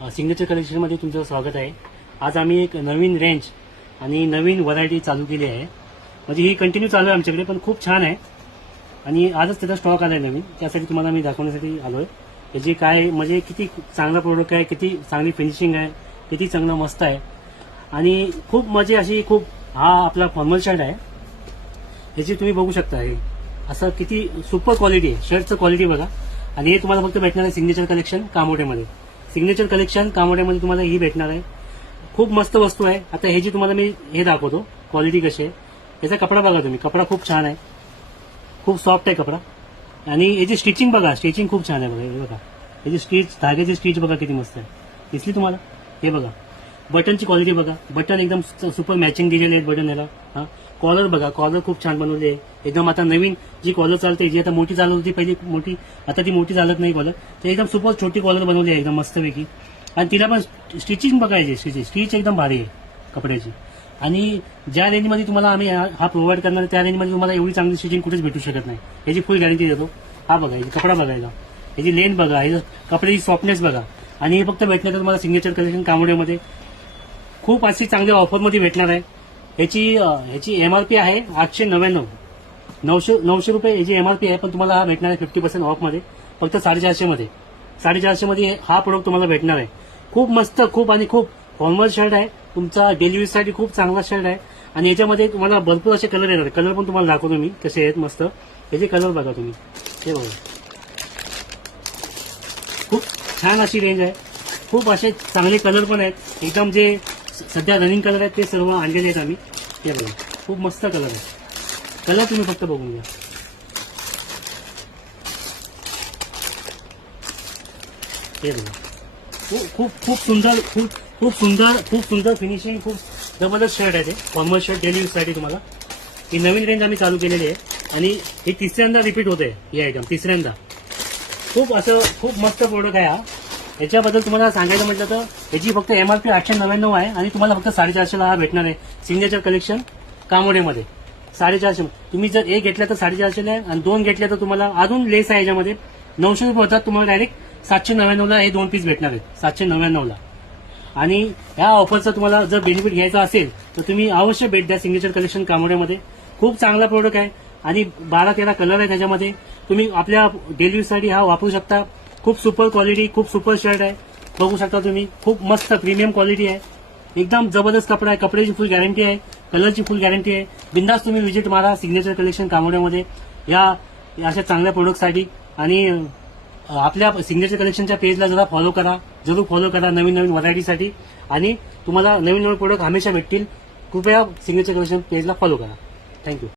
Signature कलेक्शनमध्ये तुमचं स्वागत आहे। आज आम्ही एक नवीन रेंज आणि नवीन व्हरायटी चालू केली आहे। म्हणजे ही कंटिन्यू चालू आहे आमच्याकडे, पण खूप छान आहे आणि आजच त्याचा स्टॉक आला आहे नवीन, त्यासाठी तुम्हाला मी दाखवण्यासाठी आलोय। त्याची काय म्हणजे किती चांगला प्रोडक्ट आहे, किती चांगली फिनिशिंग आहे, किती चांगलं मस्त आहे आणि खूप म्हणजे अशी खूप हा आपला फॉर्मल शर्ट आहे। याची तुम्ही बघू शकता हे असं किती सुपर क्वालिटी आहे, शर्टचं क्वालिटी बघा। आणि हे तुम्हाला फक्त भेटणार आहे सिग्नेचर कलेक्शन कामोड्यामध्ये। सिग्नेचर कलेक्शन कामोड्यामध्ये तुम्हाला ही भेटणार आहे। खूप मस्त वस्तू आहे। आता हे जी तुम्हाला मी हे दाखवतो क्वालिटी कशी आहे, याचा कपडा बघा तुम्ही, कपडा खूप छान आहे, खूप सॉफ्ट आहे कपडा। आणि याची स्टिचिंग बघा, स्टिचिंग खूप छान आहे बघा। हे बघा याची स्टिच, धाग्याची स्टिच बघा किती मस्त आहे, दिसली तुम्हाला? हे बघा बटनची क्वालिटी बघा, बटन एकदम सुपर मॅचिंग दिलेले आहेत बटन याला। हा कॉलर बघा, कॉलर खूप छान बनवली आहे एकदम। आता नवीन जी कॉलर चालते, जी आता मोठी चालत होती पहिली मोठी, आता ती मोठी चालत नाही कॉलर, तर एकदम सुपर छोटी कॉलर बनवली आहे एकदम मस्तपैकी। आणि तिला पण स्टिचिंग बघायची, स्टिच एकदम भारी आहे कपड्याची। आणि ज्या रेंजमध्ये तुम्हाला आम्ही हा प्रोव्हाइड करणार त्या रेंजमध्ये तुम्हाला एवढी चांगली स्टिचिंग कुठेच भेटू शकत नाही। याची फुल गॅरंटी देतो। हा बघा याची कपडा बघायला, याची लेंथ बघा, याची कपड्याची सॉफ्टनेस बघा। आणि हे फक्त भेटणार तुम्हाला सिग्नेचर कलेक्शन कामोड्यामध्ये खूप अशी चांगल्या ऑफरमध्ये भेटणार आहे। ह्याची एमआरपी आहे 899, 900 रुपये याची एमआरपी आहे, पण तुम्हाला हा भेटणार आहे 50% ऑफमध्ये, फक्त 450 मध्ये। 450 मध्ये हा प्रोडक्ट तुम्हाला भेटणार आहे। खूप मस्त, खूप आणि खूप फॉर्मल शर्ट आहे, तुमचा डेली यूजसाठी खूप चांगला शर्ट आहे। आणि याच्यामध्ये तुम्हाला भरपूर असे कलर येणार, कलर पण तुम्हाला दाखवतो मी कसे आहेत मस्त। याचे कलर बघा तुम्ही, हे बघा खूप छान अशी रेंज आहे, खूप असे चांगले कलर पण आहेत एकदम। जे सध्या रनिंग कलर आहेत ते सर्व आणलेले आहेत आम्ही। हे बघा खूप मस्त कलर आहे, कलर तुम्ही फक्त बघून घ्या। हे बघा खूप खूप सुंदर, खूप सुंदर फिनिशिंग, खूप जबरदस्त शर्ट आहे ते, फॉर्मल शर्ट डेली यूजसाठी तुम्हाला। ही नवीन रेंज आम्ही चालू केलेली आहे आणि ही तिसऱ्यांदा रिपीट होते ही आयटम, तिसऱ्यांदा। खूप मस्त प्रोडक्ट आहे हा। याच्याबद्दल तुम्हाला सांगायचं म्हटलं तर याची फक्त एमआरपी 899 आहे आणि तुम्हाला फक्त 450 हा भेटणार आहे सिग्नेचर कलेक्शन कामोड्यामध्ये। 450 तुम्ही जर एक घेतला तर 450 आहे, आणि दोन घेतल्या तर तुम्हाला अजून लेस आहे याच्यामध्ये। 900 रुपये होतात, तुम्हाला डायरेक्ट 799 ला हे दोन पीस भेटणार आहेत, 799 ला। आणि या ऑफरचा तुम्हाला जर बेनिफिट घ्यायचा असेल तर तुम्ही अवश्य भेट द्या सिग्नेचर कलेक्शन कामोड्यामध्ये। खूप चांगला प्रोडक्ट आहे आणि 12-13 कलर आहे त्याच्यामध्ये, तुम्ही आपल्या डेली यूजसाठी हा वापरू शकता। खूप सुपर क्वालिटी, खूप सुपर शर्ट आहे, बघू शकता तुम्ही। खूप मस्त प्रीमियम क्वालिटी आहे, एकदम जबरदस्त कपडा आहे, कपड्याची फुल गॅरंटी आहे, कलरची फुल गॅरंटी आहे। बिंदास तुम्ही व्हिजिट मारा सिग्नेचर कलेक्शन कामोड्यामध्ये या अशा चांगल्या प्रोडक्टसाठी। आणि आपल्या सिग्नेचर कलेक्शनच्या पेजला जरा जरूर फॉलो करा नवीन व्हरायटीसाठी, आणि तुम्हाला नवीन प्रोडक्ट हमेशा भेटतील। कृपया सिग्नेचर कलेक्शन पेजला फॉलो करा। थँक्यू।